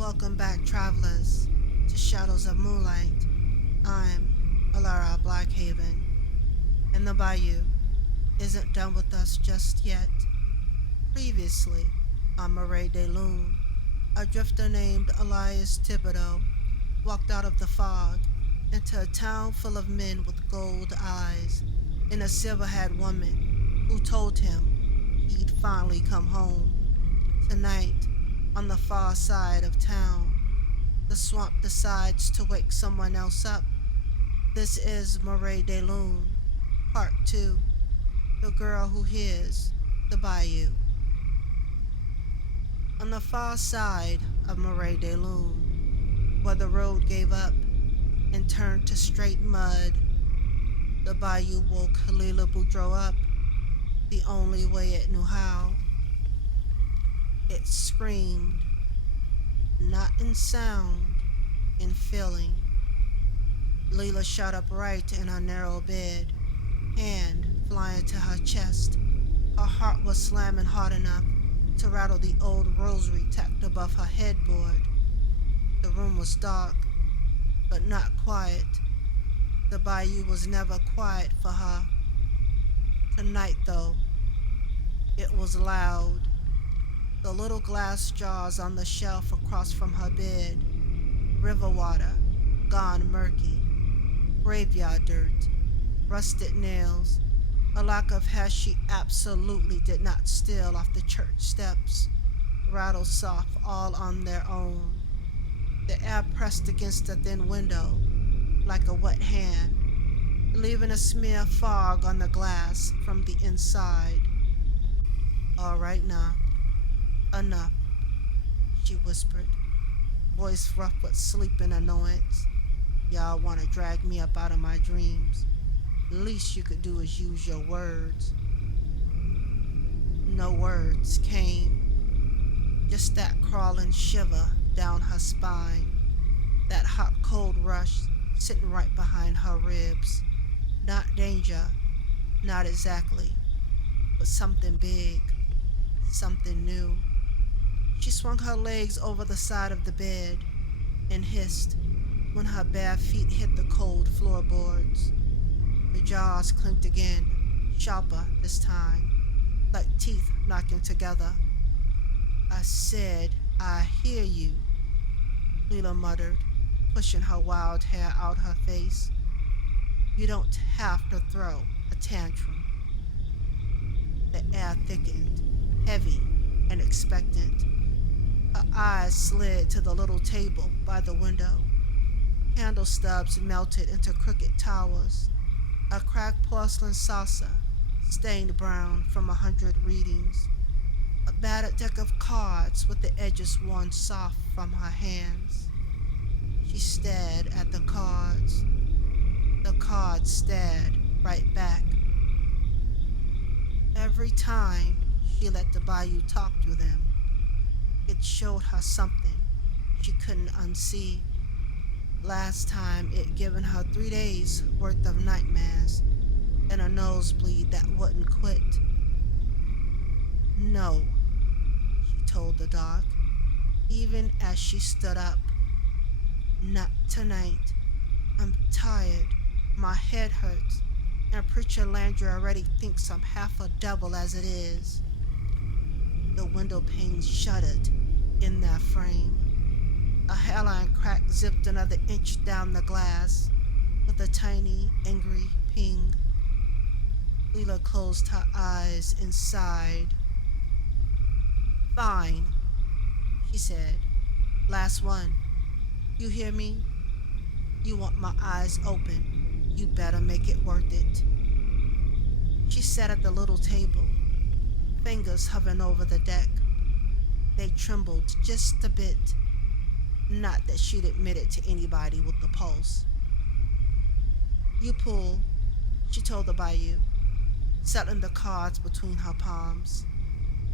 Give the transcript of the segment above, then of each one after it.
Welcome back, travelers, to Shadows of Moonlight. I'm Alara Blackhaven, and the Bayou isn't done with us just yet. Previously, on Marais de Lune, a drifter named Elias Thibodeau walked out of the fog into a town full of men with gold eyes and a silver-haired woman who told him he'd finally come home. Tonight, on the far side of town, the swamp decides to wake someone else up. This is Marais de Lune, Part.2, the girl who hears the bayou. On the far side of Marais de Lune, where the road gave up and turned to straight mud, the bayou woke Lila Boudreaux up the only way it knew how. It screamed, not in sound, in feeling. Leela shot upright in her narrow bed, hand flying to her chest. Her heart was slamming hard enough to rattle the old rosary tacked above her headboard. The room was dark, but not quiet. The bayou was never quiet for her. Tonight, though, it was loud. The little glass jars on the shelf across from her bed, river water, gone murky, graveyard dirt, rusted nails, a lock of hair she absolutely did not steal off the church steps, rattled soft all on their own. The air pressed against the thin window like a wet hand, leaving a smear of fog on the glass from the inside. All right now. Enough, she whispered, voice rough with sleep and annoyance. Y'all want to drag me up out of my dreams. Least you could do is use your words. No words came, just that crawling shiver down her spine, that hot cold rush sitting right behind her ribs. Not danger, not exactly, but something big, something new. She swung her legs over the side of the bed and hissed when her bare feet hit the cold floorboards. The jaws clinked again, sharper this time, like teeth knocking together. I said, I hear you, Leela muttered, pushing her wild hair out her face. You don't have to throw a tantrum. The air thickened, heavy and expectant. Her eyes slid to the little table by the window. Candle stubs melted into crooked towers. A cracked porcelain saucer, stained brown from 100 readings. A battered deck of cards with the edges worn soft from her hands. She stared at the cards. The cards stared right back. Every time she let the bayou talk to them, it showed her something she couldn't unsee. Last time it given her 3 days worth of nightmares and a nosebleed that wouldn't quit. No, she told the dark, even as she stood up. Not tonight. I'm tired. My head hurts. And Preacher Landry already thinks I'm half a devil as it is. The window panes shuddered in their frame. A hairline crack zipped another inch down the glass with a tiny, angry ping. Leela closed her eyes and sighed. Fine, she said. Last one. You hear me? You want my eyes open. You better make it worth it. She sat at the little table, fingers hovering over the deck. They trembled just a bit. Not that she'd admit it to anybody with the pulse. You pull, she told the bayou, settling the cards between her palms.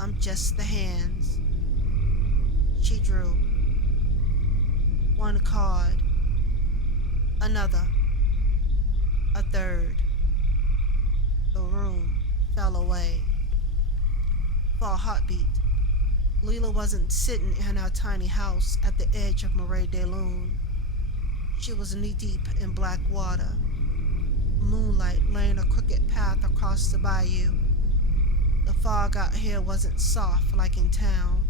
I'm just the hands. She drew. One card. Another. A third. The room fell away. For a heartbeat, Leela wasn't sitting in her tiny house at the edge of Marais de Lune. She was knee-deep in black water, moonlight laying a crooked path across the bayou. The fog out here wasn't soft like in town.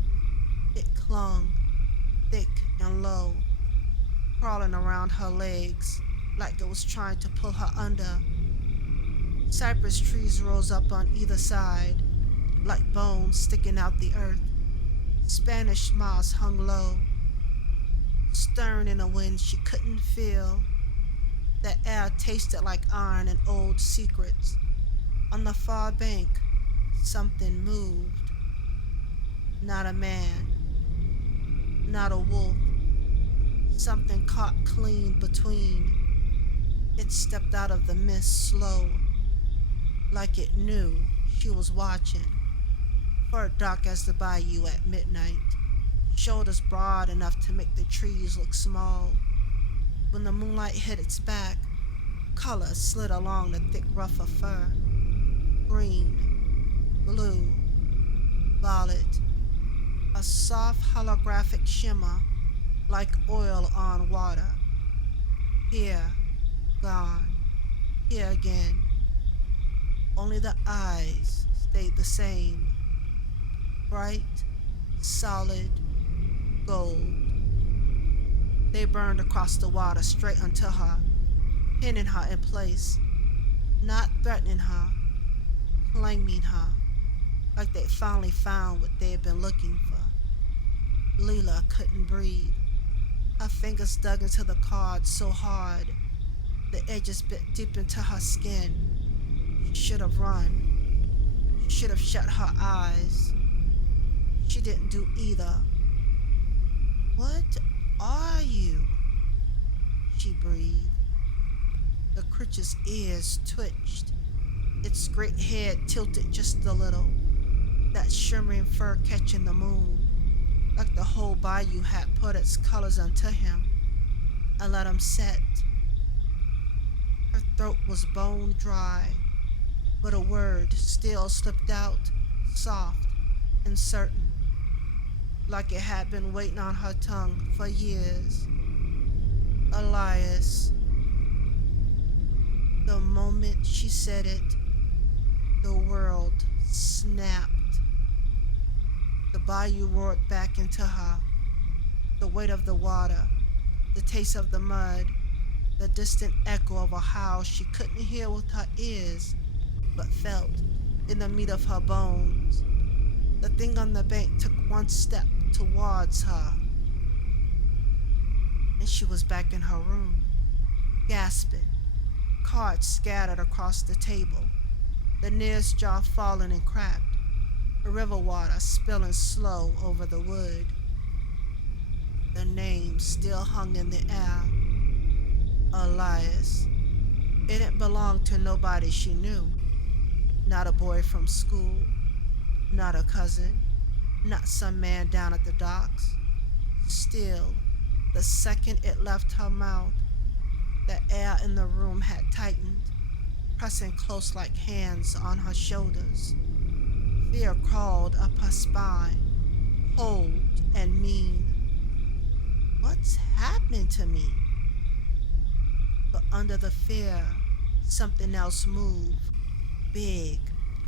It clung, thick and low, crawling around her legs like it was trying to pull her under. Cypress trees rose up on either side, like bones sticking out the earth. Spanish moss hung low, stirring in a wind she couldn't feel. The air tasted like iron and old secrets. On the far bank, something moved. Not a man, not a wolf. Something caught clean between. It stepped out of the mist slow, like it knew she was watching. Fur dark as the bayou at midnight, shoulders broad enough to make the trees look small. When the moonlight hit its back, color slid along the thick ruff of fur. Green, blue, violet, a soft holographic shimmer like oil on water. Here, gone, here again. Only the eyes stayed the same. Bright, solid, gold. They burned across the water straight unto her, pinning her in place, not threatening her, claiming her, like they'd finally found what they had been looking for. Leela couldn't breathe. Her fingers dug into the card so hard, the edges bit deep into her skin. She should have run. She should have shut her eyes. She didn't do either. What are you? She breathed. The creature's ears twitched. Its great head tilted just a little, that shimmering fur catching the moon, like the whole bayou had put its colors onto him and let him set. Her throat was bone dry, but a word still slipped out, soft and certain, like it had been waiting on her tongue for years. Elias. The moment she said it, the world snapped. The bayou roared back into her. The weight of the water, the taste of the mud, the distant echo of a howl she couldn't hear with her ears, but felt in the meat of her bones. The thing on the bank took one step towards her, and she was back in her room, gasping, cards scattered across the table, the nearest jar fallen and cracked, the river water spilling slow over the wood. The name still hung in the air. Elias. It didn't belong to nobody she knew. Not a boy from school, not a cousin, not some man down at the docks. Still, the second it left her mouth, the air in the room had tightened, pressing close like hands on her shoulders. Fear crawled up her spine, cold and mean. What's happening to me? But under the fear, something else moved. Big,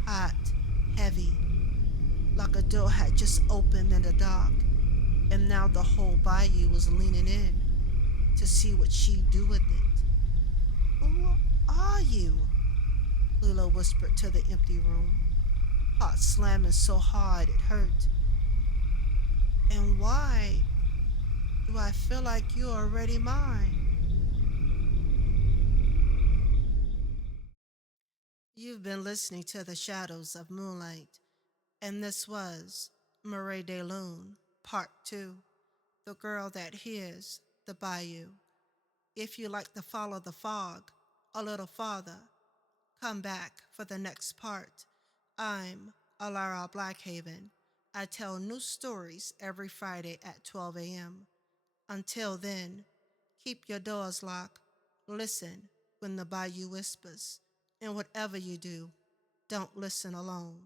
hot, heavy, like a door had just opened in the dark, and now the whole bayou was leaning in to see what she'd do with it. Who are you? Lila whispered to the empty room, heart slamming so hard it hurt. And why do I feel like you're already mine? You've been listening to The Shadows of Moonlight, and this was Marais de Lune, Part.2, The Girl That Hears the Bayou. If you like to follow the fog a little farther, come back for the next part. I'm Alara Blackhaven. I tell new stories every Friday at 12 a.m. Until then, keep your doors locked. Listen when the bayou whispers. And whatever you do, don't listen alone.